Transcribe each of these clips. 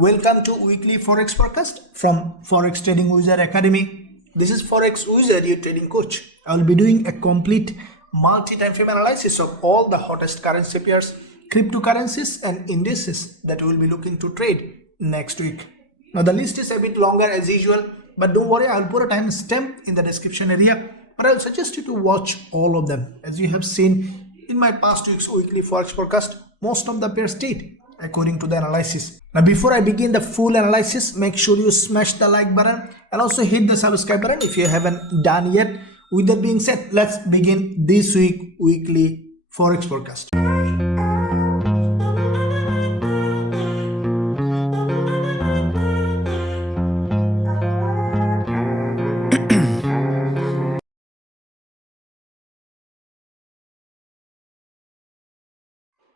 Welcome to weekly Forex forecast from Forex Trading Wizard Academy. This is Forex Wizard, your trading coach. I will be doing a complete multi-time frame analysis of all the hottest currency pairs, cryptocurrencies and indices that we will be looking to trade next week. Now the list is a bit longer as usual, but don't worry, I'll put a timestamp in the description area. But I'll suggest you to watch all of them. As you have seen in my past week's weekly Forex forecast, most of the pairs stayed according to the analysis. Now before I begin the full analysis, make sure you smash the like button and also hit the subscribe button if you haven't done yet. With that being said, let's begin this week weekly Forex forecast.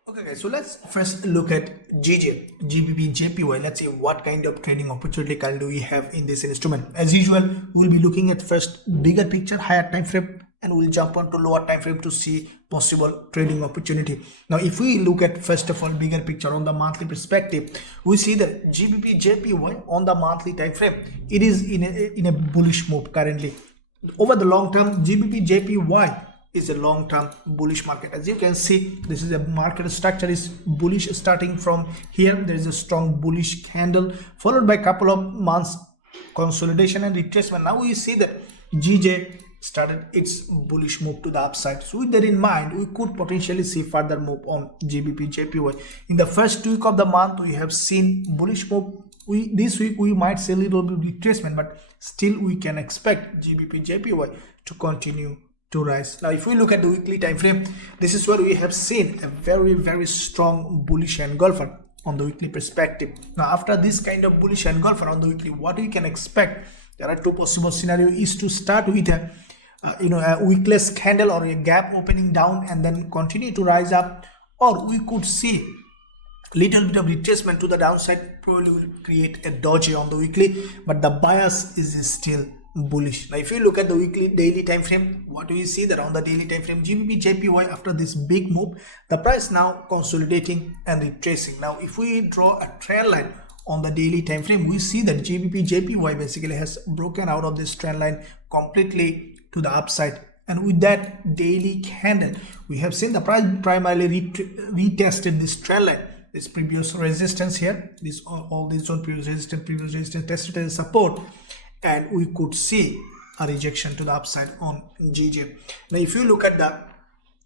Okay guys, so let's first look at GBP JPY. Let's see what kind of trading opportunity do we have in this instrument. As usual, we'll be looking at first bigger picture, higher time frame, and we'll jump on to lower time frame to see possible trading opportunity. Now if we look at first of all bigger picture on the monthly perspective, we see that GBP JPY on the monthly time frame, it is in a bullish move currently. Over the long term, GBP JPY is a long-term bullish market. As you can see, this is a market structure is bullish starting from here. There is a strong bullish candle followed by a couple of months consolidation and retracement. Now we see that GJ started its bullish move to the upside. So with that in mind, we could potentially see further move on GBP JPY. In the first week of the month, we have seen bullish move. This week we might see a little bit of retracement, but still we can expect GBP JPY to continue to rise. Now if we look at the weekly time frame, this is where we have seen a very strong bullish engulfer on the weekly perspective. Now after this kind of bullish engulfer on the weekly, what we can expect, there are two possible scenarios. Is to start with a weakless candle or a gap opening down and then continue to rise up, or we could see little bit of retracement to the downside, probably will create a doji on the weekly, but the bias is still bullish. Now if you look at the weekly daily time frame, what do you see that on the daily time frame, GBP JPY after this big move, the price now consolidating and retracing. Now if we draw a trend line on the daily time frame, we see that GBP JPY basically has broken out of this trend line completely to the upside, and with that daily candle we have seen the price primarily retested this trend line, this previous resistance here, this all these on previous resistance tested as support, and we could see a rejection to the upside on GJ. Now if you look at the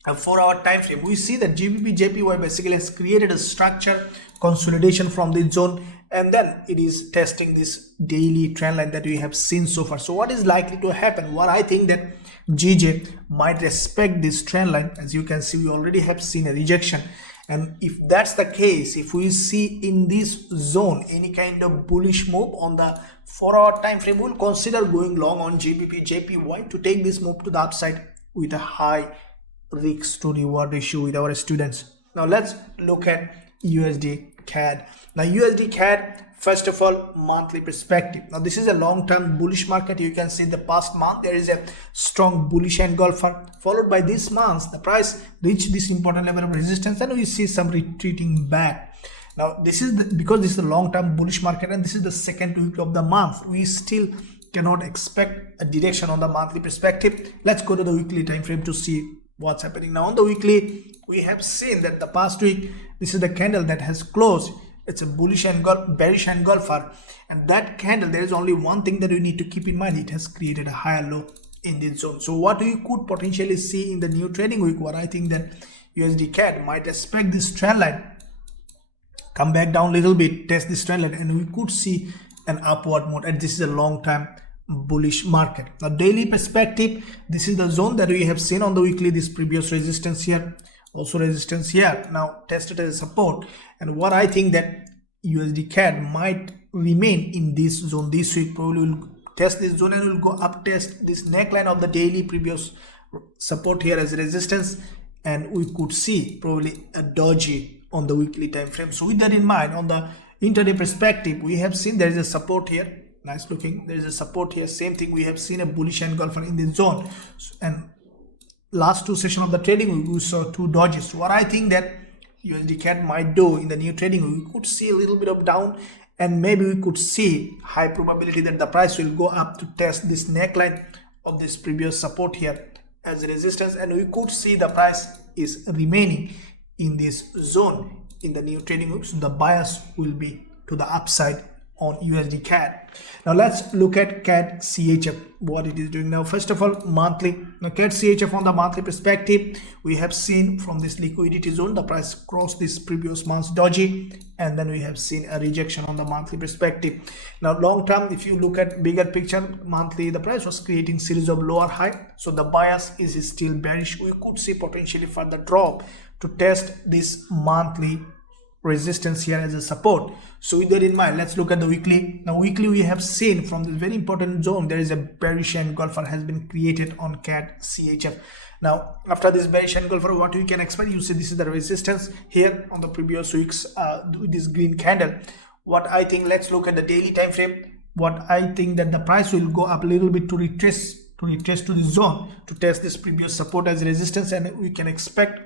4-hour time frame, we see that GBP JPY basically has created a structure consolidation from this zone, and then it is testing this daily trend line that we have seen so far. So what is likely to happen? What I think that GJ might respect this trend line. As you can see, we already have seen a rejection, and if that's the case, if we see in this zone any kind of bullish move on the 4-hour time frame, we'll consider going long on GBP JPY to take this move to the upside with a high risk to reward ratio with our students. Now let's look at USD CAD. Now USD CAD, first of all, monthly perspective. Now this is a long-term bullish market. You can see the past month there is a strong bullish engulfer, followed by this month the price reached this important level of resistance and we see some retreating back. Now this is because this is a long-term bullish market and this is the second week of the month, we still cannot expect a direction on the monthly perspective. Let's go to the weekly time frame to see what's happening. Now on the weekly, we have seen that the past week, this is the candle that has closed. It's a bearish engulfer, and that candle, there is only one thing that you need to keep in mind: it has created a higher low in this zone. So what we could potentially see in the new trading week, what I think that USD CAD might respect this trend line, come back down a little bit, test this trend line, and we could see an upward mode. And this is a long-term bullish market. Now daily perspective, this is the zone that we have seen on the weekly, this previous resistance here, also resistance here, now tested as support. And what I think that USD CAD might remain in this zone this week, probably will test this zone and will go up test this neckline of the daily previous support here as resistance, and we could see probably a doji on the weekly time frame. So with that in mind, on the intraday perspective, we have seen there is a support here, nice looking, there is a support here, same thing, we have seen a bullish engulfer in this zone, and last two sessions of the trading we saw two dojis. So what I think that USD CAD might do in the new trading, we could see a little bit of down and maybe we could see high probability that the price will go up to test this neckline of this previous support here as resistance, and we could see the price is remaining in this zone in the new trading week. So the bias will be to the upside on USD CAD. Now let's look at CAD CHF, what it is doing now. First of all, monthly. Now CAD CHF on the monthly perspective, we have seen from this liquidity zone the price crossed this previous month's doji, and then we have seen a rejection on the monthly perspective. Now long term, if you look at bigger picture, monthly the price was creating series of lower high, so the bias is still bearish. We could see potentially further drop to test this monthly resistance here as a support. So with that in mind, let's look at the weekly. Now weekly, we have seen from this very important zone there is a bearish engulfer has been created on CAD CHF. Now after this bearish engulfer, what we can expect, you see this is the resistance here on the previous week's with this green candle. What I think, let's look at the daily time frame. What I think that the price will go up a little bit to retrace to this zone to test this previous support as resistance, and we can expect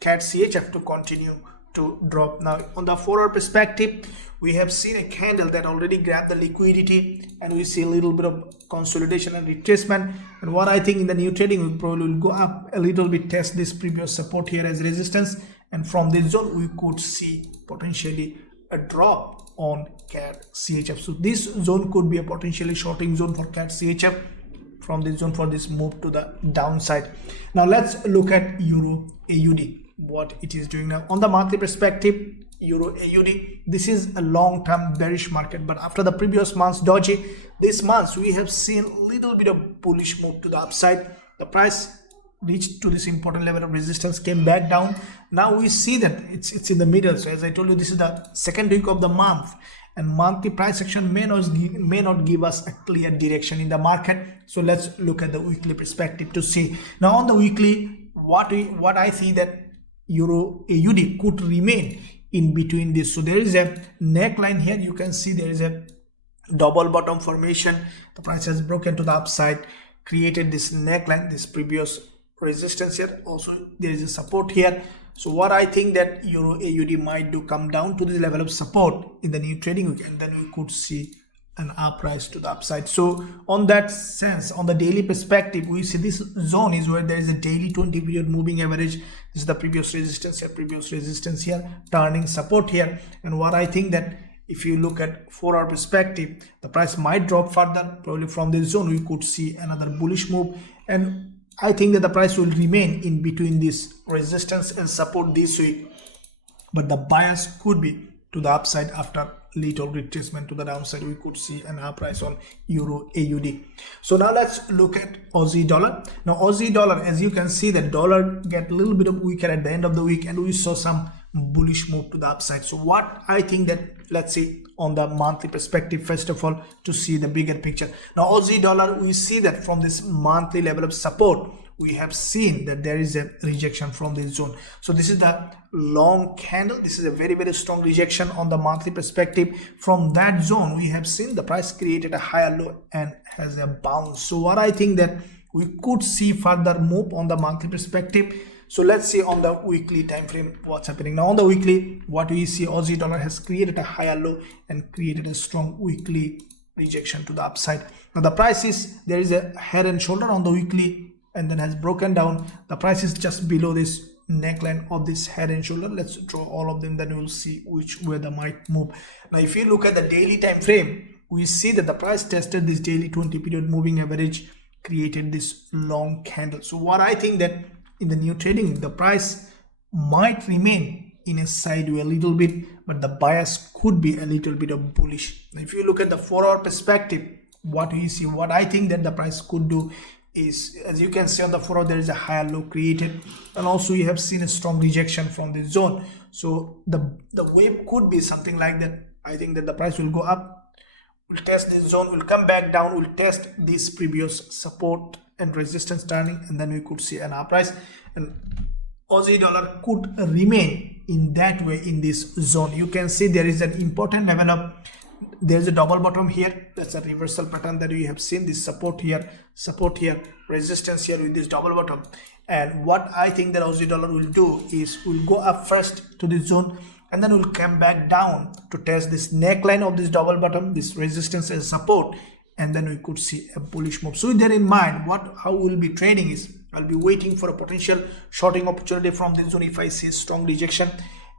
CAD CHF to continue to drop. Now on the 4 hour perspective, we have seen a candle that already grabbed the liquidity, and we see a little bit of consolidation and retracement. And what I think in the new trading, we probably will go up a little bit, test this previous support here as resistance, and from this zone we could see potentially a drop on CAD CHF. So this zone could be a potentially shorting zone for CAD CHF from this zone for this move to the downside. Now let's look at Euro AUD, what it is doing now. On the monthly perspective, Euro AUD, this is a long-term bearish market, but after the previous month's doji, this month we have seen a little bit of bullish move to the upside. The price reached to this important level of resistance, came back down. Now we see that it's in the middle. So as I told you, this is the second week of the month, and monthly price action may not give us a clear direction in the market. So let's look at the weekly perspective to see. Now on the weekly, what I see that Euro AUD could remain in between this. So there is a neckline here. You can see there is a double bottom formation. The price has broken to the upside, created this neckline, this previous resistance here. Also there is a support here. So what I think that Euro AUD might do, come down to this level of support in the new trading week, and then we could see an uprise to the upside. So on that sense, on the daily perspective, we see this zone is where there is a daily 20 period moving average. This is the previous resistance here, turning support here. And what I think that if you look at 4 hour perspective, the price might drop further. Probably from this zone we could see another bullish move, and I think that the price will remain in between this resistance and support this week, but the bias could be to the upside. After little retracement to the downside, we could see an uprise on Euro AUD. So now let's look at Aussie dollar. Now Aussie dollar, as you can see, the dollar get a little bit of weaker at the end of the week, and we saw some bullish move to the upside. So what I think that, let's see on the monthly perspective, first of all, to see the bigger picture. Now Aussie dollar, we see that from this monthly level of support, we have seen that there is a rejection from this zone. So this is the long candle. This is a very, very strong rejection on the monthly perspective. From that zone, we have seen the price created a higher low and has a bounce. So what I think that we could see further move on the monthly perspective. So let's see on the weekly time frame what's happening. Now on the weekly, what we see, Aussie dollar has created a higher low and created a strong weekly rejection to the upside. Now the price is, there is a head and shoulder on the weekly, and then has broken down. The price is just below this neckline of this head and shoulder. Let's draw all of them, then we'll see which way they might move. Now if you look at the daily time frame, we see that the price tested this daily 20 period moving average, created this long candle. So what I think that in the new trading, the price might remain in a sideway a little bit, but the bias could be a little bit of bullish. Now if you look at the 4 hour perspective, what we see, what I think that the price could do is, as you can see on the 4 hour, there is a higher low created, and also you have seen a strong rejection from this zone. So the wave could be something like that. I think that the price will go up, will test this zone, will come back down, will test this previous support and resistance turning, and then we could see an uprise, and Aussie dollar could remain in that way in this zone. You can see there is an important level of, there's a double bottom here. That's a reversal pattern that we have seen. This support here, resistance here with this double bottom. And what I think that Aussie dollar will do is will go up first to this zone, and then we'll come back down to test this neckline of this double bottom, this resistance as support, and then we could see a bullish move. So with that in mind, how we'll be trading is I'll be waiting for a potential shorting opportunity from this zone if I see a strong rejection,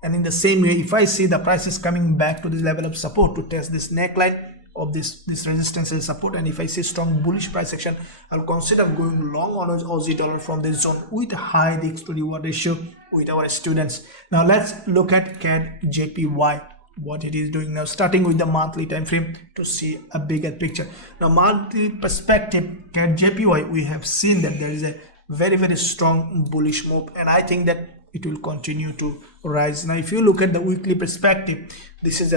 and in the same way, if I see the price is coming back to this level of support to test this neckline of this resistance and support, and if I see strong bullish price action, I'll consider going long on Aussie dollar from this zone with a high risk to reward ratio with our students. Now let's look at CAD JPY, what it is doing now, starting with the monthly time frame to see a bigger picture. Now monthly perspective, CAD JPY, we have seen that there is a very strong bullish move, and I think that it will continue to rise. Now if you look at the weekly perspective, this is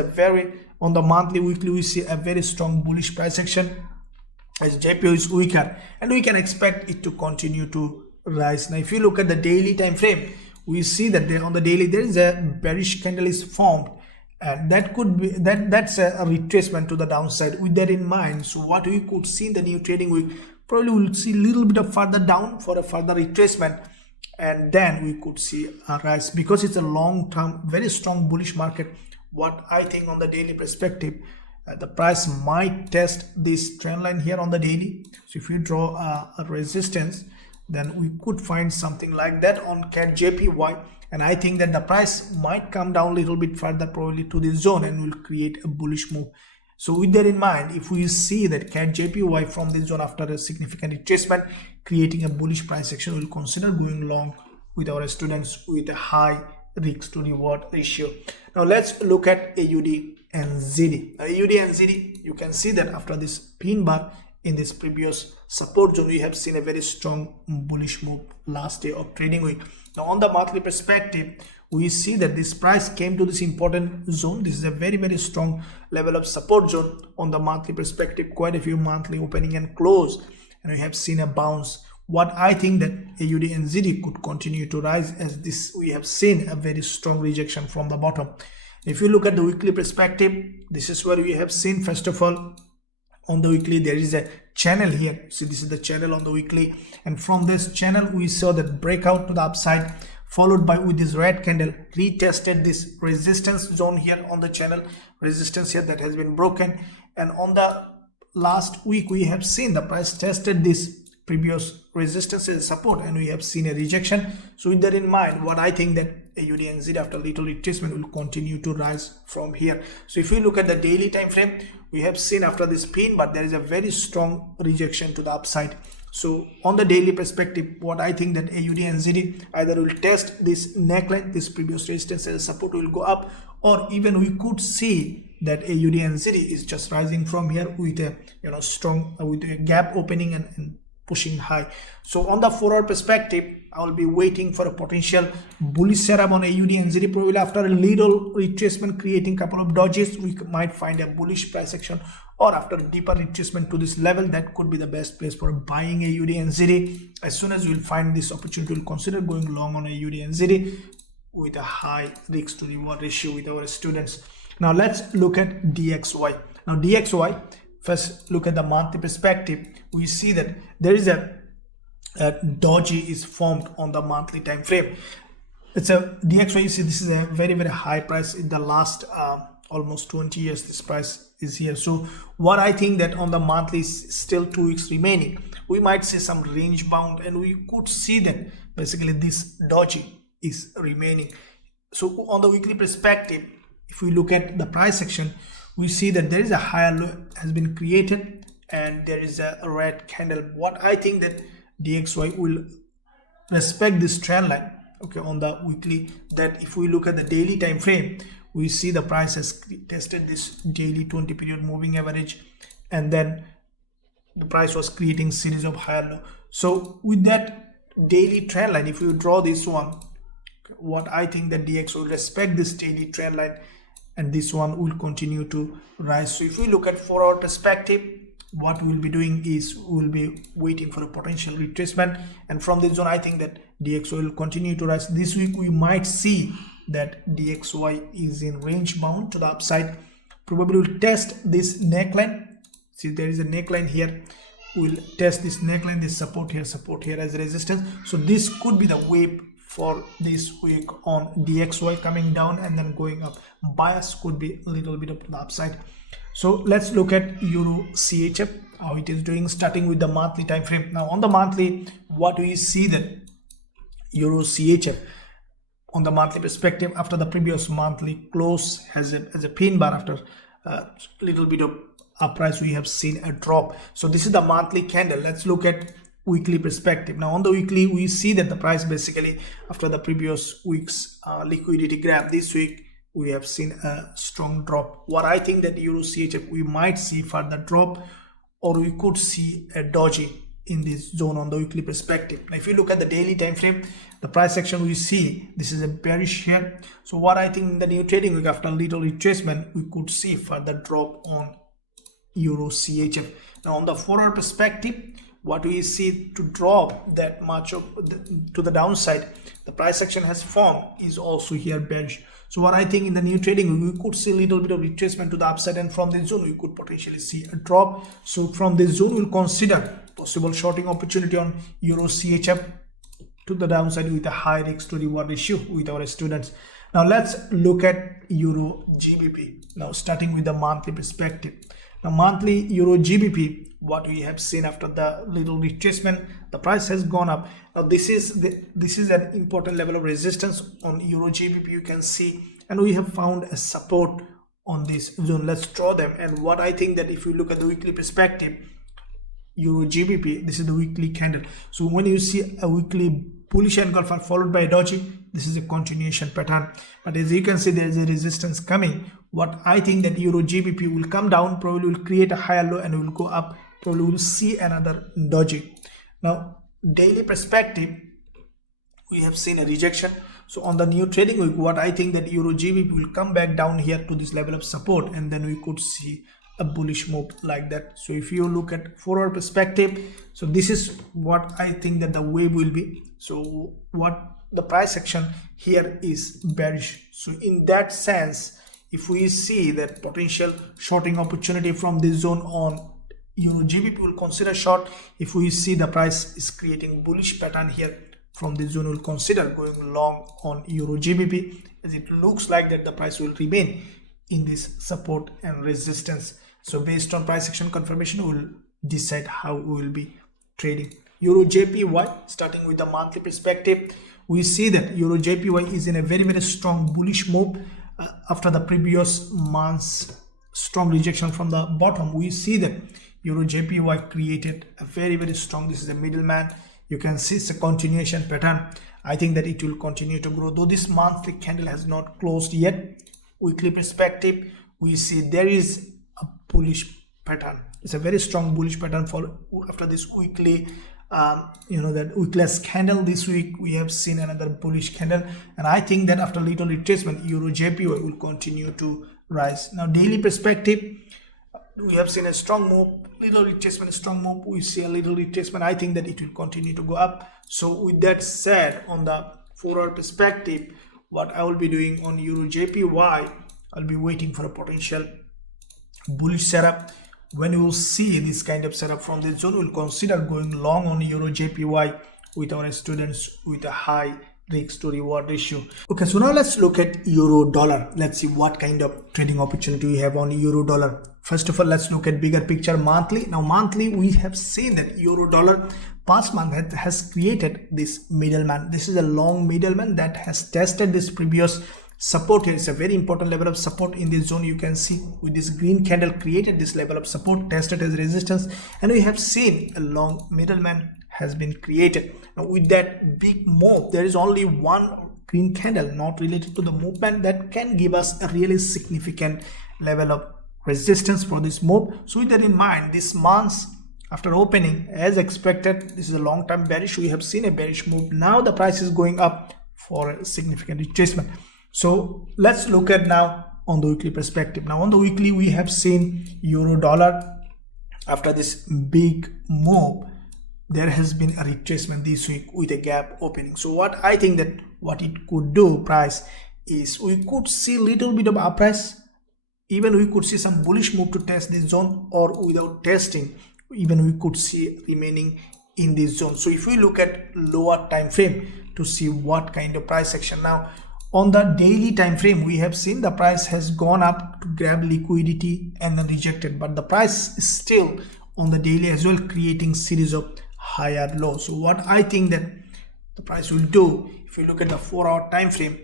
on the monthly weekly we see a very strong bullish price action as JPY is weaker, and we can expect it to continue to rise. Now if you look at the daily time frame, we see that on the daily there is a bearish candle is formed, and that could be that's a retracement to the downside. With that in mind, so what we could see in the new trading week, probably we'll see a little bit of further down for a further retracement, and then we could see a rise because it's a long-term very strong bullish market. What I think on the daily perspective, the price might test this trend line here on the daily. So if you draw a resistance, then we could find something like that on CAD JPY, and I think that the price might come down a little bit further probably to this zone and will create a bullish move. So with that in mind, if we see that CAD JPY from this zone after a significant retracement creating a bullish price action, we'll consider going long with our students with a high risk to reward ratio. Now let's look at AUDNZD. AUDNZD, you can see that after this pin bar in this previous support zone, we have seen a very strong bullish move last day of trading week. Now on the monthly perspective, we see that this price came to this important zone. This is a very strong level of support zone on the monthly perspective, quite a few monthly opening and close, and we have seen a bounce. What I think that AUDNZD could continue to rise, as this we have seen a very strong rejection from the bottom. If you look at the weekly perspective, this is where we have seen, first of all, on the weekly there is a channel here. See, this is the channel on the weekly, and from this channel we saw that breakout to the upside, followed by with this red candle retested this resistance zone here on the channel, resistance here that has been broken. And on the last week we have seen the price tested this previous resistance and support, and we have seen a rejection. So with that in mind, what I think that AUDNZD after little retracement will continue to rise from here. So if we look at the daily time frame, we have seen after this pin, but there is a very strong rejection to the upside. So on the daily perspective, what I think that AUDNZD either will test this neckline, this previous resistance as support, will go up, or even we could see that AUDNZD is just rising from here with a strong with a gap opening and pushing high. So on the 4-hour perspective, I will be waiting for a potential bullish setup on AUDNZD. Probably after a little retracement creating couple of dodges, we might find a bullish price action, or after a deeper retracement to this level, that could be the best place for buying AUDNZD. As soon as we'll find this opportunity, we'll consider going long on AUDNZD with a high risk to reward ratio with our students. Now let's look at DXY. Now DXY, first look at the monthly perspective. We see that there is a doji is formed on the monthly time frame. It's a DXY. You see, this is a very high price in the last almost 20 years. This price is here. So what I think that on the monthly is still 2 weeks remaining, we might see some range bound, and we could see that basically this doji is remaining. So on the weekly perspective, if we look at the price action, we see that there is a higher low has been created, and there is a red candle. What I think that DXY will respect this trend line, okay, on the weekly. That if we look at the daily time frame, we see the price has tested this daily 20 period moving average, and then the price was creating series of higher low. So with that daily trend line, if you draw this one, what I think that DXY will respect this daily trend line, and this one will continue to rise. So if we look at 4-hour perspective, what we'll be doing is we'll be waiting for a potential retracement, and from this zone I think that DXY will continue to rise. This week we might see that DXY is in range bound to the upside. Probably will test this neckline. See, there is a neckline here. We'll test this neckline, this support here as a resistance. So this could be the wave for this week on DXY, coming down and then going up. Bias could be a little bit of the upside. So let's look at Euro CHF, how it is doing, starting with the monthly time frame. Now on the monthly, what do you see that Euro CHF on the monthly perspective, after the previous monthly close has a pin bar, after a little bit of uprise we have seen a drop. So this is the monthly candle. Let's look at weekly perspective. Now on the weekly, we see that the price basically after the previous week's liquidity grab, this week we have seen a strong drop. What I think that Euro CHF, we might see further drop, or we could see a doji in this zone on the weekly perspective. Now if you look at the daily time frame, the price action, we see this is a bearish here. So what I think in the new trading week, after a little retracement, we could see further drop on Euro CHF. Now on the forward perspective, what we see to drop that much to the downside, the price action has formed is also here bearish. So what I think in the new trading, we could see a little bit of retracement to the upside, and from this zone we could potentially see a drop. So from this zone we'll consider possible shorting opportunity on Euro CHF to the downside with a high risk to reward ratio with our students. Now let's look at Euro GBP. Now starting with the monthly perspective. Now monthly Euro GBP, what we have seen after the little retracement, the price has gone up. Now this is an important level of resistance on Euro GBP, you can see, and we have found a support on this zone. Let's draw them. And what I think that if you look at the weekly perspective, Euro GBP, this is the weekly candle. So when you see a weekly bullish engulfer followed by a doji, this is a continuation pattern. But as you can see, there is a resistance coming. What I think that Euro GBP will come down, probably will create a higher low and will go up. Probably will see another doji. Now daily perspective, we have seen a rejection. So on the new trading week, what I think that Euro GBP will come back down here to this level of support, and then we could see a bullish move like that. So if you look at forward perspective, so this is what I think that the wave will be. So what the price action here is bearish. So in that sense, if we see that potential shorting opportunity from this zone on Euro GBP, will consider short. If we see the price is creating bullish pattern here from this zone, will consider going long on Euro GBP, as it looks like that the price will remain in this support and resistance. So based on price action confirmation, we will decide how we will be trading. Euro JPY, starting with the monthly perspective, we see that Euro JPY is in a very strong bullish move after the previous month's strong rejection from the bottom. We see that Euro JPY created a very strong, this is a middleman, you can see it's a continuation pattern. I think that it will continue to grow, though this monthly candle has not closed yet. Weekly perspective, we see there is a bullish pattern. It's a very strong bullish pattern for after this weekly that weekless candle. This week we have seen another bullish candle, and I think that after little retracement, Euro JPY will continue to rise. Now daily perspective, we have seen a strong move, little retracement, strong move, we see a little retracement. I think that it will continue to go up. So with that said, on the forward perspective, what I will be doing on Euro JPY, I'll be waiting for a potential bullish setup. When you will see this kind of setup from this zone, we'll consider going long on Euro JPY with our students with a high risk to reward ratio. Okay, so now let's look at euro dollar. Let's see what kind of trading opportunity we have on euro dollar. First of all, let's look at bigger picture monthly. Now monthly, we have seen that euro dollar past month has created this middleman. This is a long middleman that has tested this previous support here. It's a very important level of support in this zone. You can see with this green candle created this level of support, tested as resistance, and we have seen a long middleman has been created. Now with that big move, there is only one green candle not related to the movement that can give us a really significant level of resistance for this move. So with that in mind, this month after opening as expected, this is a long-term bearish. We have seen a bearish move. Now the price is going up for a significant retracement. So let's look at now on the weekly perspective. Now on the weekly, we have seen euro dollar after this big move, there has been a retracement this week with a gap opening. So what I think that what it could do, price, is we could see a little bit of uprise. Even we could see some bullish move to test this zone, or without testing, even we could see remaining in this zone. So if we look at lower time frame to see what kind of price action, now on the daily time frame we have seen the price has gone up to grab liquidity and then rejected, but the price is still on the daily as well creating series of higher lows. So what I think that the price will do, if you look at the 4-hour time frame,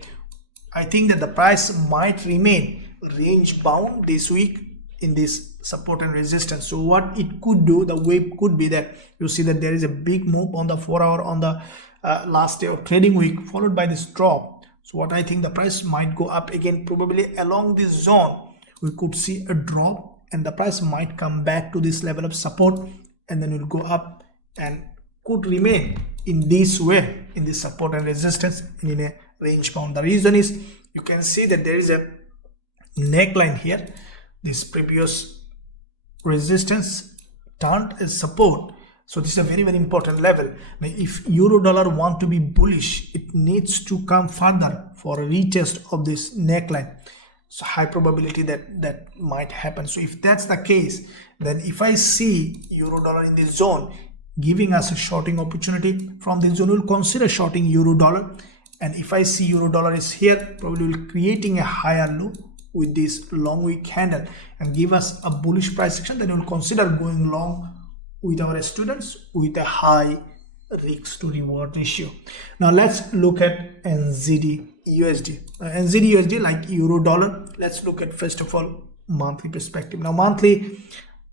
I think that the price might remain range bound this week in this support and resistance. So what it could do, the way could be that you see that there is a big move on the 4-hour on the last day of trading week, followed by this drop. So what I think the price might go up again, probably along this zone we could see a drop and the price might come back to this level of support and then it will go up and could remain in this way in this support and resistance in a range bound. The reason is you can see that there is a neckline here. This previous resistance turned as support, so this is a very important level. Now if euro dollar want to be bullish, it needs to come further for a retest of this neckline. So high probability that might happen. So if that's the case, then if I see euro dollar in this zone giving us a shorting opportunity, from this zone we'll consider shorting euro dollar. And if I see euro dollar is here, probably will creating a higher low with this long wick candle and give us a bullish price action, then we'll consider going long with our students with a high risk to reward ratio. Now let's look at NZD USD. NZD USD like euro dollar. Let's look at first of all monthly perspective. Now monthly,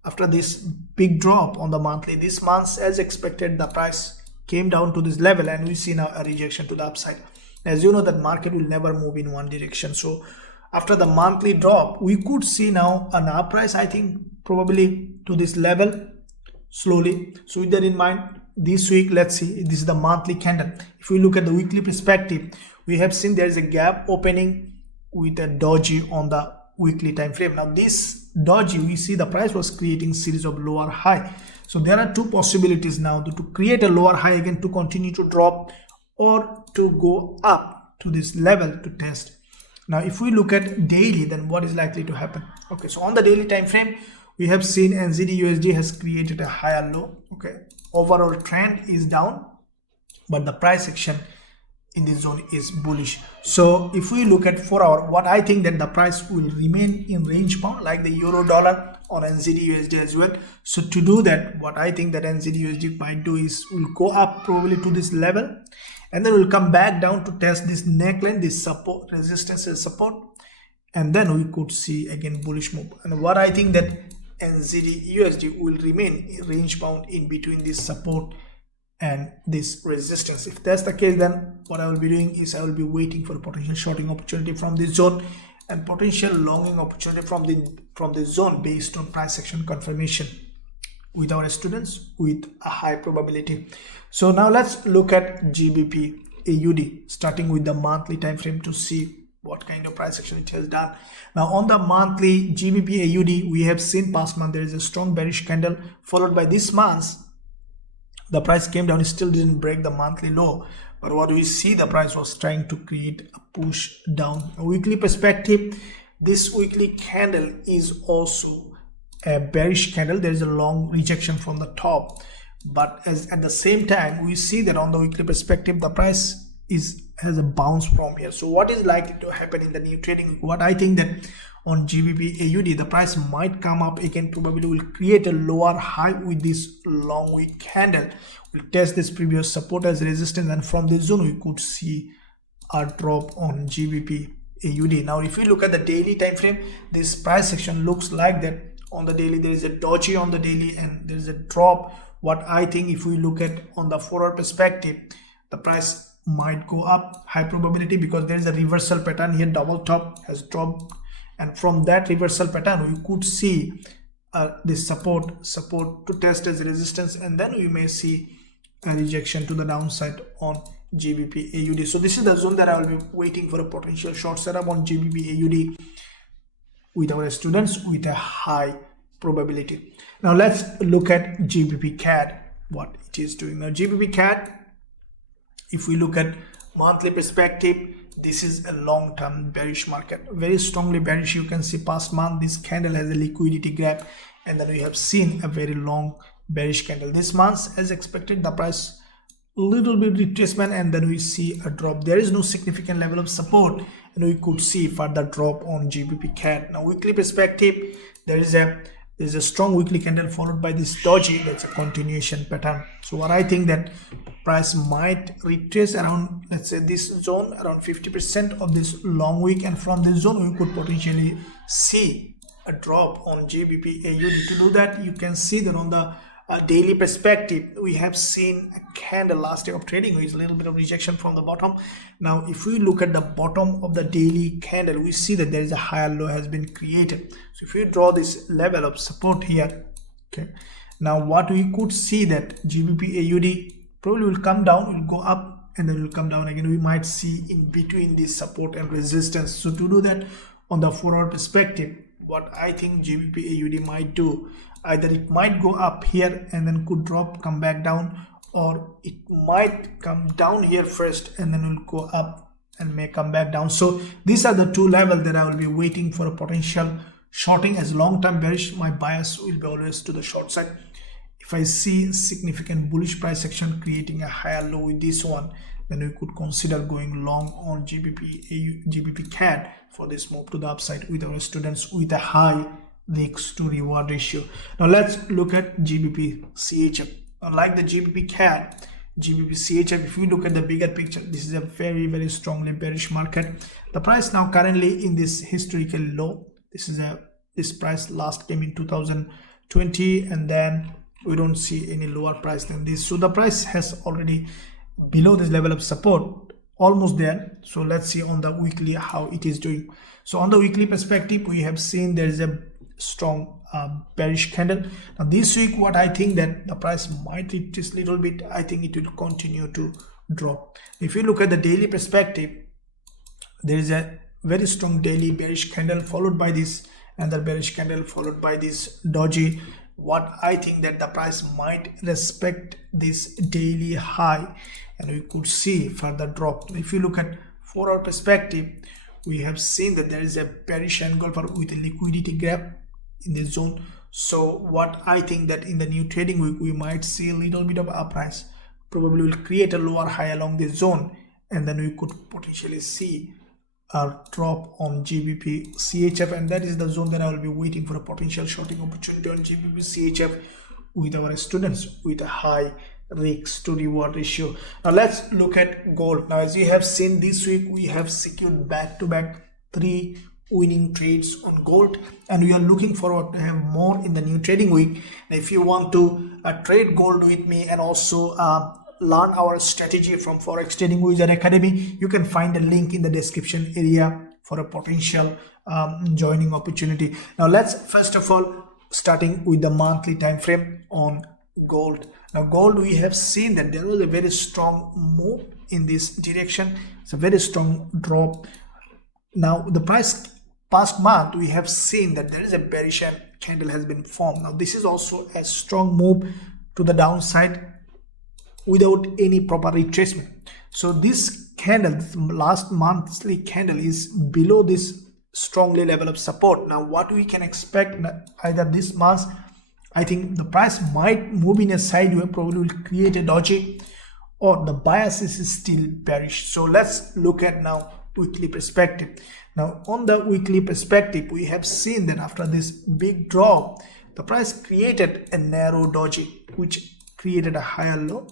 after this big drop on the monthly this month, as expected, the price came down to this level and we see now a rejection to the upside. As you know that market will never move in one direction. So after the monthly drop, we could see now an uprise, I think probably to this level slowly. So with that in mind, this week, let's see, this is the monthly candle. If we look at the weekly perspective, we have seen there is a gap opening with a doji on the weekly time frame. Now this doji, we see the price was creating series of lower high. So there are two possibilities now to create a lower high again, to continue to drop or to go up to this level to test. Now if we look at daily, then what is likely to happen? Okay, so on the daily time frame we have seen NZD USD has created a higher low. Okay, overall trend is down, but the price action in this zone is bullish. So if we look at 4-hour, what I think that the price will remain in range bound like the euro dollar on NZD USD as well. So to do that, what I think that NZD USD might do is will go up probably to this level and then we'll come back down to test this neckline, this support, resistance and support, and then we could see again bullish move. And what I think that NZD USD will remain range bound in between this support and this resistance. If that's the case, then what I will be doing is I will be waiting for a potential shorting opportunity from this zone and potential longing opportunity from the zone based on price action confirmation with our students with a high probability. So now let's look at GBP AUD, starting with the monthly time frame to see what kind of price action it has done. Now on the monthly GBP AUD, we have seen past month there is a strong bearish candle, followed by this month the price came down. It still didn't break the monthly low, but what we see, the price was trying to create a push down. A weekly perspective, this weekly candle is also a bearish candle. There is a long rejection from the top, but at the same time we see that on the weekly perspective the price has a bounce from here. So what is likely to happen in the new trading? What I think that on GBP AUD, the price might come up again, probably will create a lower high with this long wick candle, will test this previous support as resistance, and from this zone we could see a drop on GBP AUD. Now if we look at the daily time frame, this price action looks like that. On the daily there is a doji on the daily and there is a drop. What I think, if we look at on the 4-hour perspective, the price might go up, high probability, because there is a reversal pattern here, double top has dropped, and from that reversal pattern we could see this support to test as resistance, and then we may see a rejection to the downside on GBP AUD. So this is the zone that I will be waiting for a potential short setup on GBP AUD with our students with a high probability. Now let's look at GBP CAD, what it is doing. Now GBP CAD, if we look at monthly perspective, this is a long-term bearish market, very strongly bearish. You can see past month this candle has a liquidity grab, and then we have seen a very long bearish candle. This month, as expected, the price little bit retracement, and then we see a drop. There is no significant level of support, and we could see further drop on GBP CAD. Now, weekly perspective, there is a strong weekly candle followed by this doji. That's a continuation pattern. So what I think that price might retrace around, let's say, this zone around 50% of this long week, and from this zone we could potentially see a drop on GBP AUD. To do that, you can see that on the daily perspective, we have seen a candle last day of trading with a little bit of rejection from the bottom. Now, if we look at the bottom of the daily candle, we see that there is a higher low has been created. So if we draw this level of support here, okay, now what we could see that GBP AUD probably will come down, will go up, and then will come down again. We might see in between this support and resistance. So to do that, on the 4-hour perspective, what I think GBP AUD might do, either it might go up here and then could drop, come back down, or it might come down here first and then will go up and may come back down. So these are the two levels that I will be waiting for a potential shorting. As long-term bearish, my bias will be always to the short side. If I see significant bullish price action creating a higher low with this one, then we could consider going long on GBP CAD for this move to the upside with our students with a high risk to reward ratio. Now let's look at GBP CHF. Unlike the GBP CAD, GBP CHF, if you look at the bigger picture, this is a very strongly bearish market. The price now currently in this historical low. This price last came in 2020, and then we don't see any lower price than this. So the price has already below this level of support, almost there. So let's see on the weekly how it is doing. So on the weekly perspective, we have seen there is a strong bearish candle. Now this week, what I think that the price might retrace a little bit. I think it will continue to drop. If you look at the daily perspective, there is a very strong daily bearish candle followed by this another bearish candle followed by this doji. What I think that the price might respect this daily high, and we could see further drop. If you look at 4-hour perspective, we have seen that there is a bearish angle with a liquidity gap in this zone. So what I think that in the new trading week, we might see a little bit of uprise, probably will create a lower high along this zone, and then we could potentially see a drop on GBP CHF, and that is the zone that I will be waiting for a potential shorting opportunity on GBP CHF with our students with a high risk to reward ratio. Now let's look at gold. Now, as you have seen this week, we have secured back-to-back 3 winning trades on gold, and we are looking forward to have more in the new trading week. Now, if you want to trade gold with me and also learn our strategy from Forex Trading Wizard Academy, you can find a link in the description area for a potential joining opportunity. Now let's first of all starting with the monthly time frame on gold. Now gold, we have seen that there was a very strong move in this direction. It's a very strong drop. Now the price past month, we have seen that there is a bearish candle has been formed. Now this is also a strong move to the downside without any proper retracement. So this candle, this last monthly candle, is below this strongly level of support. Now what we can expect either this month, I think the price might move in a sideway, probably will create a doji, or the bias is still bearish. So let's look at now weekly perspective. Now on the weekly perspective, we have seen that after this big drop, the price created a narrow doji which created a higher low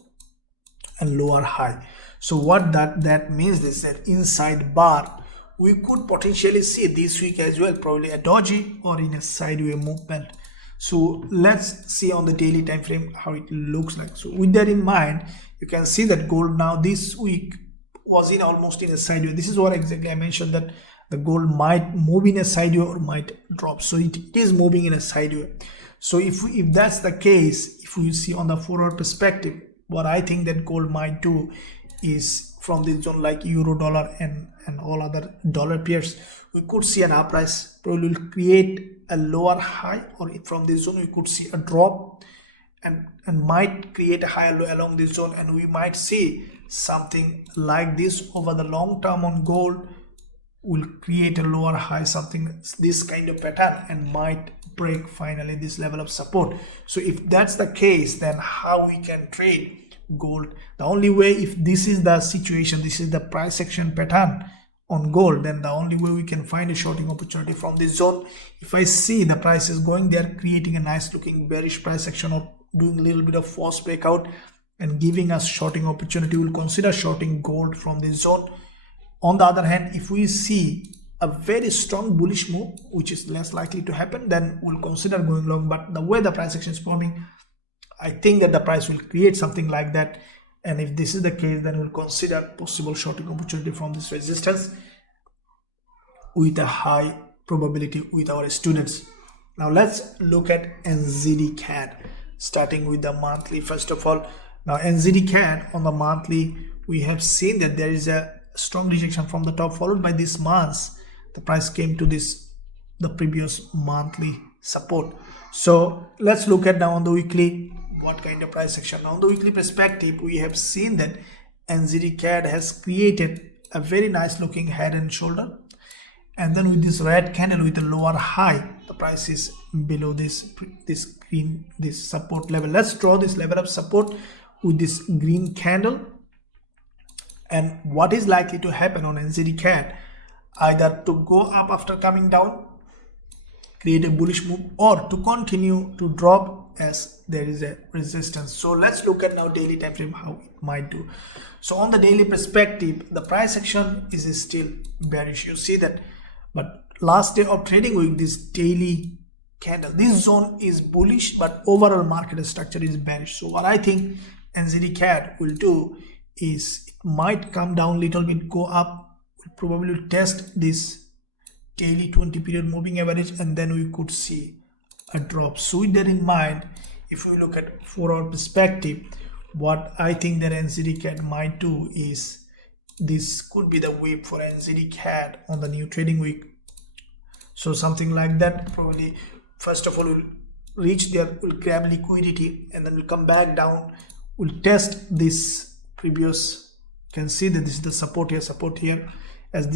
and lower high. So what that means is that inside bar we could potentially see this week as well, probably a doji or in a sideway movement. So let's see on the daily time frame how it looks like. So with that in mind, you can see that gold now this week was in almost in a sideway. This is what exactly I mentioned, that the gold might move in a sideway or might drop. So it is moving in a sideway. So if that's the case, if we see on the 4-hour perspective, what I think that gold might do is from this zone like euro dollar and all other dollar pairs, we could see an uprise, probably will create a lower high, or from this zone we could see a drop and might create a higher low along this zone, and we might see something like this over the long term on gold will create a lower high, something this kind of pattern, and might break finally this level of support. So if that's the case, then how we can trade gold? The only way, if this is the situation, this is the price action pattern on gold, then the only way we can find a shorting opportunity from this zone. If I see the price is going there, creating a nice looking bearish price action or doing a little bit of false breakout and giving us shorting opportunity, we'll consider shorting gold from this zone. On the other hand, if we see a very strong bullish move, which is less likely to happen, then we'll consider going long. But the way the price action is forming, I think that the price will create something like that, and if this is the case, then we'll consider possible shorting opportunity from this resistance with a high probability with our students. Now let's look at NZD CAD, starting with the monthly first of all. Now NZD CAD on the monthly, we have seen that there is a strong rejection from the top, followed by this month the price came to the previous monthly support. So let's look at now on the weekly what kind of price action. Now on the weekly perspective, we have seen that NZD CAD has created a very nice looking head and shoulder, and then with this red candle with a lower high, the price is below this green, this support level. Let's draw this level of support with this green candle. And what is likely to happen on NZD CAD? Either to go up after coming down, create a bullish move, or to continue to drop as there is a resistance. So let's look at now daily time frame how it might do. So on the daily perspective, the price action is still bearish, you see that. But last day of trading week, this daily candle, this zone is bullish, but overall market structure is bearish. So what I think NZD CAD will do is it might come down little bit, go up, will probably test this daily 20 period moving average, and then we could see a drop. So with that in mind, if we look at 4-hour perspective, what I think that NZD CAD might do is this could be the whip for NZD CAD on the new trading week. So something like that, probably first of all will reach there, will grab liquidity, and then will come back down, will test this previous, you can see that this is the support here, as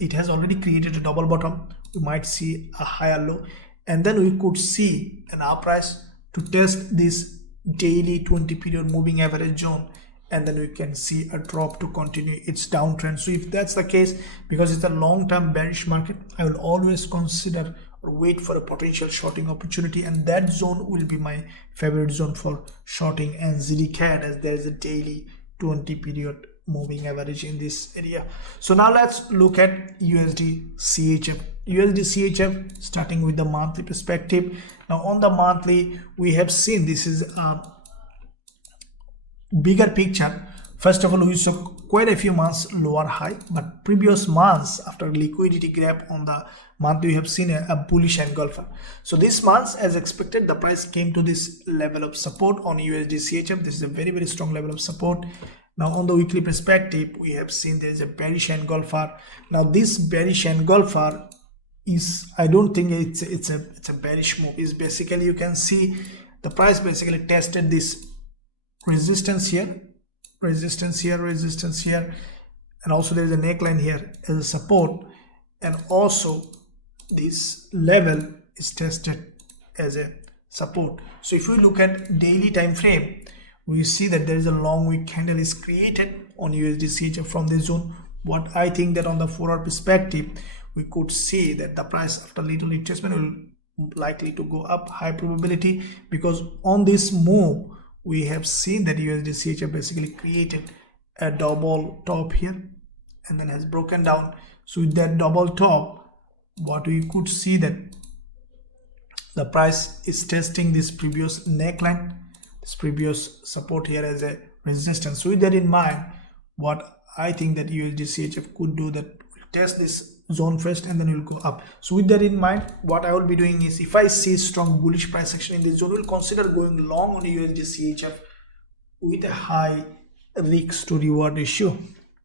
it has already created a double bottom. We might see a higher low, and then we could see an uprise to test this daily 20 period moving average zone, and then we can see a drop to continue its downtrend. So if that's the case, because it's a long-term bearish market, I will always consider or wait for a potential shorting opportunity, and that zone will be my favorite zone for shorting NZD CAD, as there is a daily 20 period moving average in this area. So now let's look at USD CHF. USD CHF, starting with the monthly perspective. Now on the monthly, we have seen this is a bigger picture. First of all, we saw quite a few months lower high, but previous months after liquidity grab on the monthly, we have seen a bullish engulfer. So this month, as expected, the price came to this level of support on USD CHF. This is a very, very strong level of support. Now on the weekly perspective, we have seen there is a bearish engulfer. Now this bearish engulfer is, I don't think it's a bearish move. Is basically, you can see the price basically tested this resistance here, resistance here, resistance here, and also there is a neckline here as a support, and also this level is tested as a support. So if we look at daily time frame, we see that there is a long wick candle is created on USD CHF from this zone. What I think that on the 4-hour perspective, we could see that the price after little retracement will likely to go up, high probability, because on this move we have seen that USD CHF basically created a double top here and then has broken down. So with that double top, what we could see that the price is testing this previous neckline, this previous support here as a resistance. So with that in mind, what I think that USD CHF could do, that will test this zone first and then it will go up. So with that in mind, what I will be doing is, if I see strong bullish price action in this zone, we'll consider going long on USD CHF with a high risk to reward ratio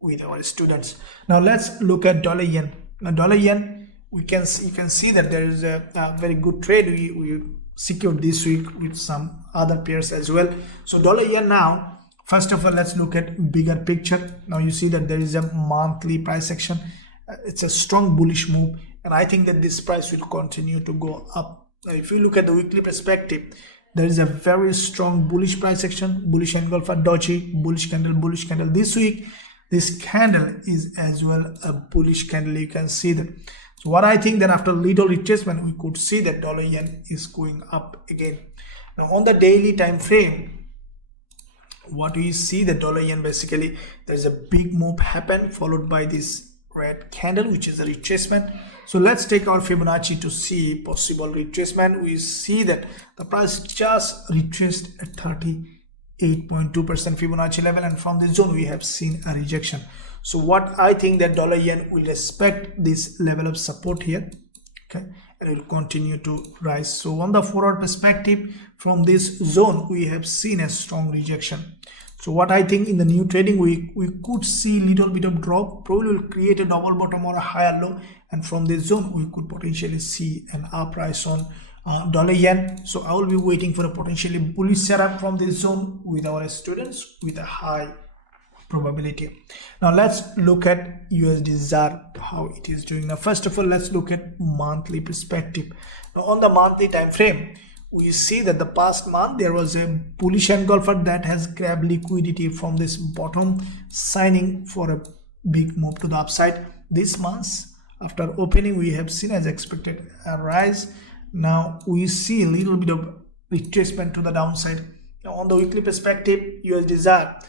with our students. Now let's look at dollar yen. Now dollar yen, you can see that there is a very good trade we secured this week with some other pairs as well. So dollar yen now, first of all, let's look at bigger picture. Now you see that there is a monthly price action. It's a strong bullish move, and I think that this price will continue to go up Now if you look at the weekly perspective, there is a very strong bullish price action, bullish engulfer, doji, bullish candle. This week this candle is as well a bullish candle, you can see that. So what I think that after little retracement, we could see that dollar yen is going up again. Now on the daily time frame, what we see, the dollar yen, basically there is a big move happen followed by this red candle, which is a retracement. So let's take our Fibonacci to see possible retracement. We see that the price just retraced at 38.2% Fibonacci level, and from this zone we have seen a rejection. So what I think that dollar yen will respect this level of support here, okay, and it will continue to rise. So on the forward perspective, from this zone we have seen a strong rejection. So what I think in the new trading week, we could see little bit of drop, probably will create a double bottom or a higher low, and from this zone we could potentially see an up rise on dollar yen. So I will be waiting for a potentially bullish setup from this zone with our students with a high probability. Now let's look at USD ZAR, how it is doing. Now first of all, let's look at monthly perspective. Now on the monthly time frame, we see that the past month there was a bullish engulfer that has grabbed liquidity from this bottom, signing for a big move to the upside. This month after opening, we have seen as expected a rise. Now we see a little bit of retracement to the downside. Now on the weekly perspective, USD ZAR,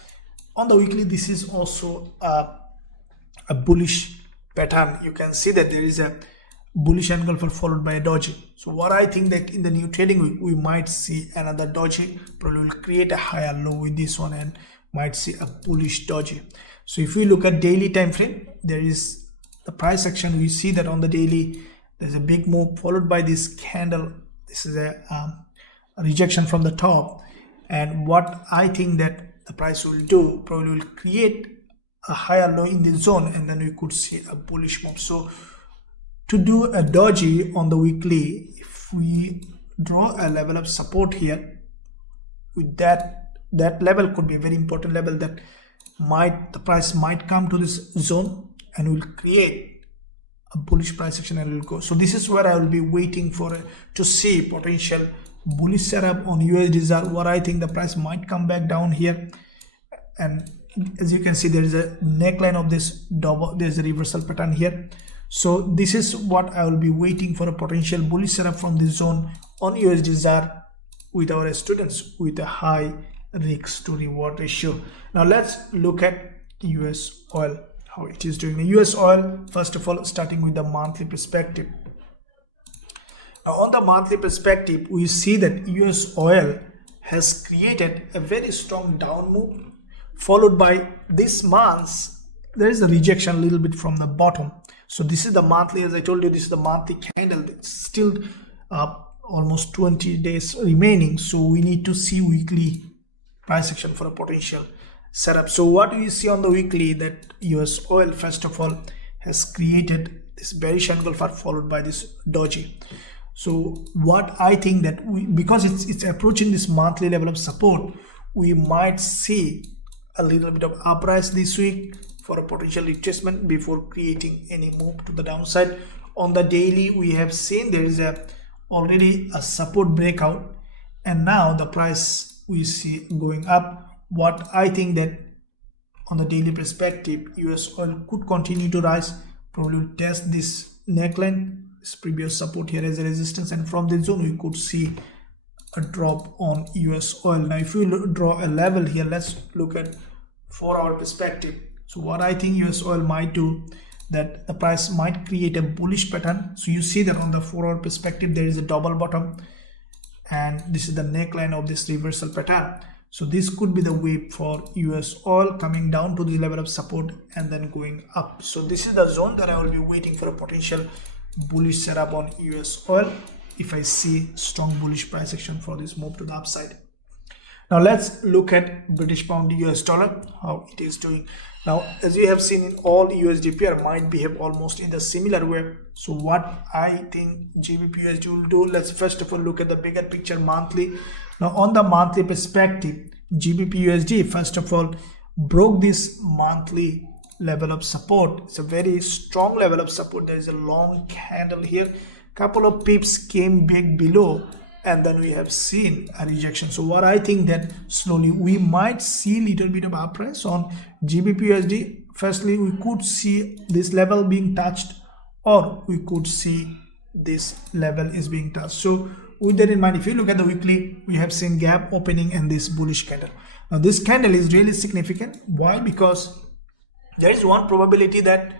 on the weekly, this is also a bullish pattern. You can see that there is a bullish engulfer followed by a doji. So what I think that in the new trading week, we might see another doji, probably will create a higher low with this one and might see a bullish doji. So if we look at daily time frame, there is the price action. We see that on the daily there's a big move followed by this candle. This is a rejection from the top, and what I think that the price will do, probably will create a higher low in this zone, and then we could see a bullish move. So to do a doji on the weekly, if we draw a level of support here, with that level could be a very important level that the price might come to this zone and will create a bullish price action and will go. So this is where I will be waiting for to see potential bullish setup on USD ZAR. What I think the price might come back down here, and as you can see, there is a neckline of this double, there's a reversal pattern here. So this is what I will be waiting for, a potential bullish setup from this zone on USD ZAR with our students with a high risk to reward ratio. Now let's look at US oil, how it is doing. The US oil, first of all, starting with the monthly perspective. Now on the monthly perspective, we see that US oil has created a very strong down move, followed by this month there is a rejection a little bit from the bottom. So this is the monthly, as I told you, this is the monthly candle. It's still almost 20 days remaining, so we need to see weekly price action for a potential setup. So what do you see on the weekly, that US oil first of all has created this bearish engulfer followed by this doji. So what I think that because it's approaching this monthly level of support, we might see a little bit of uprise this week for a potential retracement before creating any move to the downside. On the daily, we have seen there is already a support breakout, and now the price we see going up. What I think that on the daily perspective, US oil could continue to rise, probably will test this neckline, this previous support here as a resistance, and from this zone we could see a drop on US oil. Now if we draw a level here, let's look at 4-hour perspective. So what I think US oil might do, that the price might create a bullish pattern. So you see that on the 4-hour perspective there is a double bottom, and this is the neckline of this reversal pattern. So this could be the wave for US oil coming down to the level of support and then going up. So this is the zone that I will be waiting for a potential bullish setup on US oil if I see strong bullish price action for this move to the upside. Now let's look at British pound US dollar, how it is doing. Now as you have seen, in all USD pair might behave almost in the similar way. So what I think GBPUSD will do, let's first of all look at the bigger picture monthly. Now on the monthly perspective, GBPUSD first of all broke this monthly level of support. It's a very strong level of support. There is a long candle here couple of pips came back below, and then we have seen a rejection. So what I think that slowly we might see little bit of uprise on GBPUSD. Firstly, we could see this level being touched, or we could see this level is being touched. So with that in mind, if you look at the weekly, we have seen gap opening and this bullish candle. Now this candle is really significant. Why? Because there is one probability that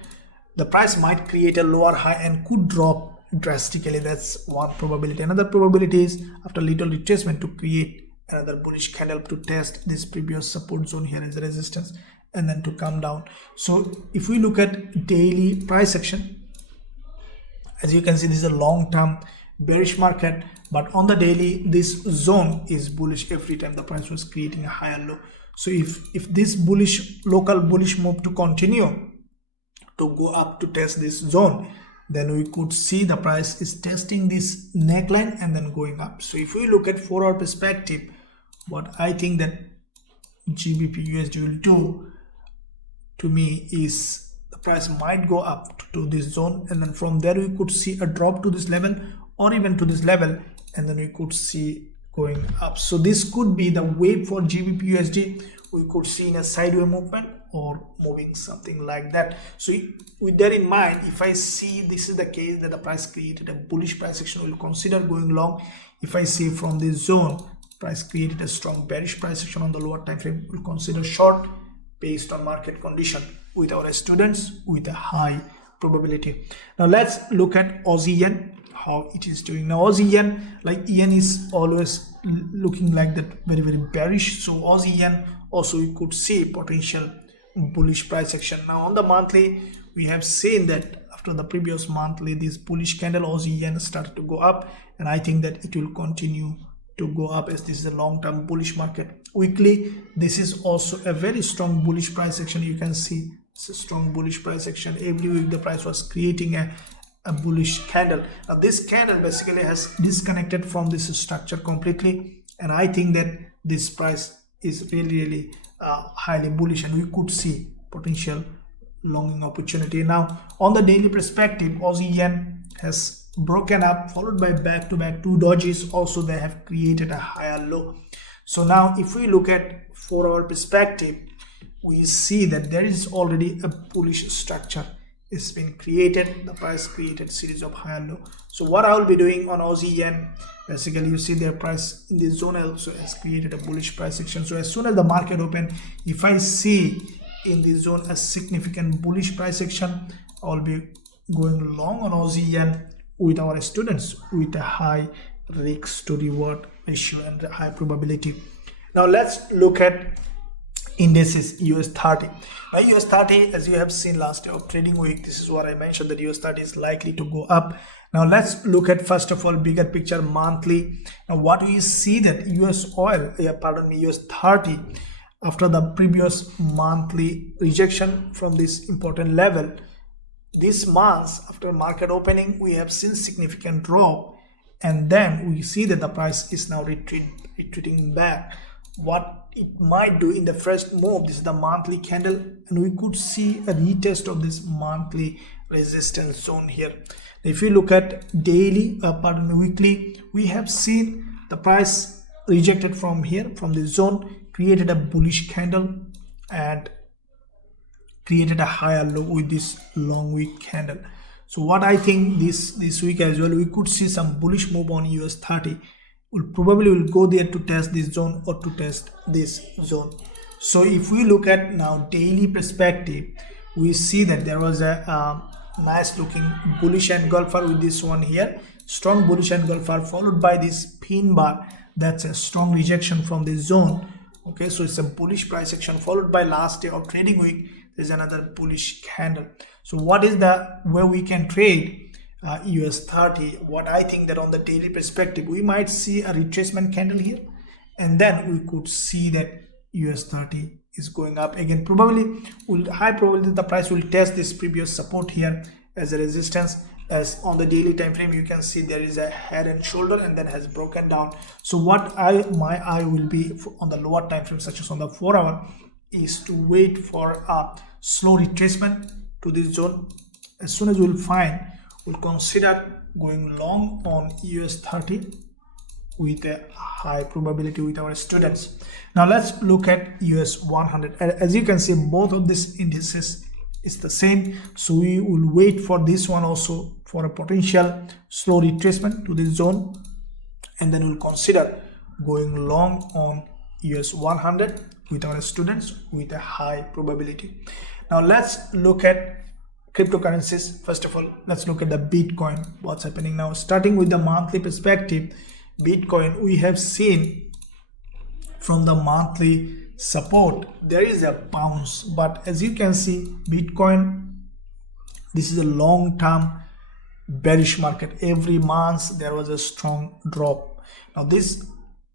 the price might create a lower high and could drop drastically. That's one probability. Another probability is after little retracement to create another bullish candle to test this previous support zone here as a resistance and then to come down. So if we look at daily price action, as you can see, this is a long-term bearish market, but on the daily this zone is bullish every time the price was creating a higher low. So if this local bullish move to continue to go up to test this zone, then we could see the price is testing this neckline and then going up. So if we look at 4-hour perspective, what I think that GBPUSD will do to me is the price might go up to this zone, and then from there we could see a drop to this level or even to this level, and then we could see going up. So this could be the wave for GBPUSD. We could see in a sideways movement or moving something like that. So with that in mind, if I see this is the case that the price created a bullish price action, we'll consider going long. If I see from this zone price created a strong bearish price action on the lower time frame, we'll consider short based on market condition with our students with a high probability. Now let's look at Aussie yen, how it is doing. Now Aussie yen, like yen is always looking like that very bearish. So Aussie yen also we could see potential bullish price action. Now on the monthly, we have seen that after the previous monthly, this bullish candle Aussie yen started to go up, and I think that it will continue to go up as this is a long-term bullish market. Weekly, this is also a very strong bullish price action. You can see it's a strong bullish price action. Every week the price was creating a bullish candle. Now this candle basically has disconnected from this structure completely, and I think that this price is really highly bullish, and we could see potential longing opportunity. Now on the daily perspective, Aussie yen has broken up, followed by back-to-back two dojis. Also they have created a higher low. So now if we look at 4-hour perspective, we see that there is already a bullish structure. It's been created, the price created series of higher low. So what I will be doing on Aussie yen, basically you see their price in this zone also has created a bullish price action. So as soon as the market open, if I see in this zone a significant bullish price action, I'll be going long on Aussie yen with our students with a high risk to reward ratio and a high probability. Now let's look at indices US 30. Now US 30, as you have seen last day of trading week, this is what I mentioned that US 30 is likely to go up. Now let's look at first of all bigger picture monthly. Now what we see that US 30, after the previous monthly rejection from this important level, this month after market opening we have seen significant drop, and then we see that the price is now retreating back. What it might do in the first move, this is the monthly candle, and we could see a retest of this monthly resistance zone here. If you look at daily weekly, we have seen the price rejected from here, from this zone, created a bullish candle and created a higher low with this long week candle. So what I think this week as well, we could see some bullish move on US 30. We'll probably go there to test this zone or to test this zone. So if we look at now daily perspective, we see that there was a nice looking bullish engulfer with this one here, strong bullish engulfer followed by this pin bar. That's a strong rejection from this zone. Okay, so it's a bullish price action followed by last day of trading week. There's another bullish candle. So what is the where we can trade US 30? What I think that on the daily perspective, we might see a retracement candle here, and then we could see that US 30 is going up again. Probably high probability the price will test this previous support here as a resistance. As on the daily time frame, you can see there is a head and shoulder and then has broken down. So what my eye will be on the lower time frame, such as on the 4-hour, is to wait for a slow retracement to this zone. As soon as we'll find, we'll consider going long on US 30 with a high probability with our students. Now let's look at US 100. As you can see, both of these indices is the same, so we will wait for this one also for a potential slow retracement to this zone, and then we'll consider going long on US 100 with our students with a high probability. Now let's look at cryptocurrencies. First of all, let's look at the Bitcoin. What's happening now? Starting with the monthly perspective, Bitcoin, we have seen from the monthly support there is a bounce, but as you can see, Bitcoin, this is a long-term bearish market. Every month there was a strong drop. Now this,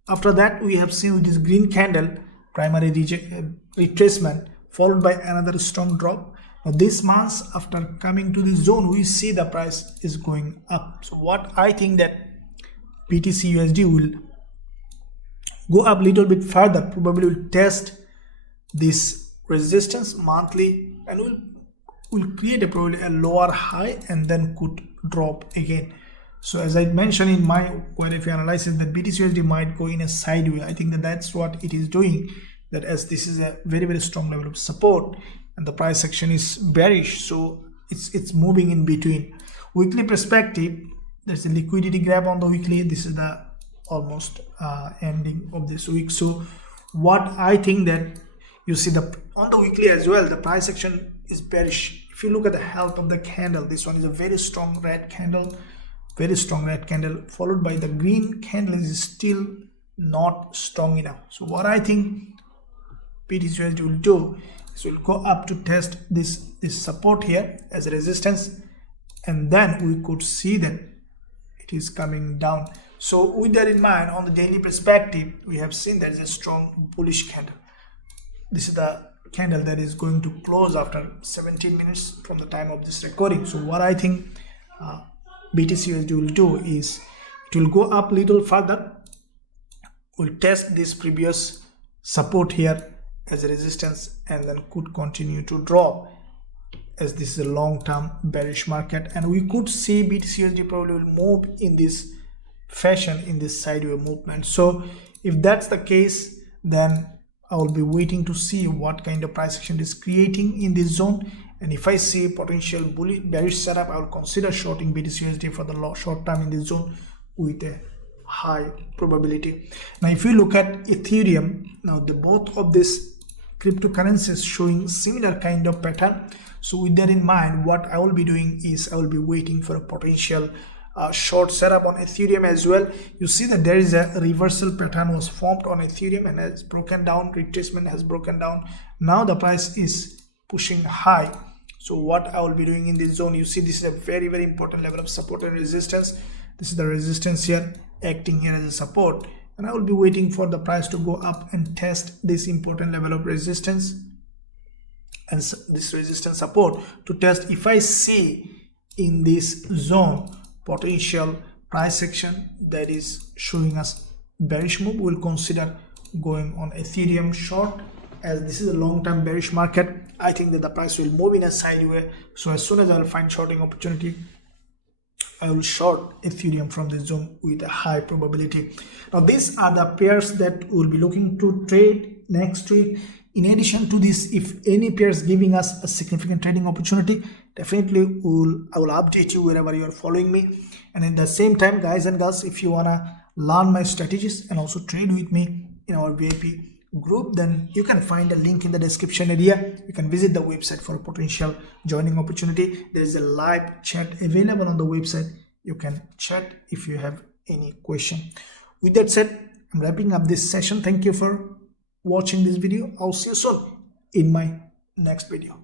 after that, we have seen with this green candle primary retracement followed by another strong drop. Now this month, after coming to this zone, we see the price is going up. So what I think that BTC USD will go up a little bit further, probably will test this resistance monthly and will create probably a lower high and then could drop again. So as I mentioned in my qualitative analysis, that BTC USD might go in a sideways. I think that that's what it is doing, that as this is a very strong level of support and the price action is bearish, so it's moving in between. Weekly perspective, there's a liquidity grab on the weekly. This is the almost ending of this week. So what I think that you see on the weekly as well, the price action is bearish. If you look at the health of the candle, this one is a very strong red candle, followed by the green candle is still not strong enough. So what I think BTC USD will do is will go up to test this support here as a resistance, and then we could see that it is coming down. So with that in mind, on the daily perspective, we have seen there is a strong bullish candle. This is the candle that is going to close after 17 minutes from the time of this recording. So what I think BTC USD will do is it will go up little further, will test this previous support here as a resistance, and then could continue to drop, as this is a long-term bearish market, and we could see BTC USD probably will move in this fashion, in this sideways movement. So if that's the case, then I will be waiting to see what kind of price action is creating in this zone, and if I see potential bullish bearish setup, I will consider shorting BTC USD for the short term in this zone with a high probability. Now if you look at Ethereum, now the both of these cryptocurrencies showing similar kind of pattern. So with that in mind, what I will be doing is I will be waiting for a potential short setup on Ethereum as well. You see that there is a reversal pattern was formed on Ethereum and has broken down, retracement has broken down. Now the price is pushing high. So what I will be doing in this zone, you see this is a very important level of support and resistance. This is the resistance here acting here as a support, and I will be waiting for the price to go up and test this important level of resistance and this resistance support to test. If I see in this zone potential price action that is showing us bearish move, we'll consider going on Ethereum short, as this is a long-term bearish market. I think that the price will move in a sideways, so as soon as I'll find shorting opportunity, I will short Ethereum from this zone with a high probability. Now these are the pairs that we'll be looking to trade next week. In addition to this, if any pairs giving us a significant trading opportunity, definitely I will update you wherever you are following me. And at the same time, guys and girls, if you wanna learn my strategies and also trade with me in our VIP group, then you can find a link in the description area. You can visit the website for a potential joining opportunity. There is a live chat available on the website. You can chat if you have any question. With that said, I'm wrapping up this session. Thank you for watching this video. I'll see you soon in my next video.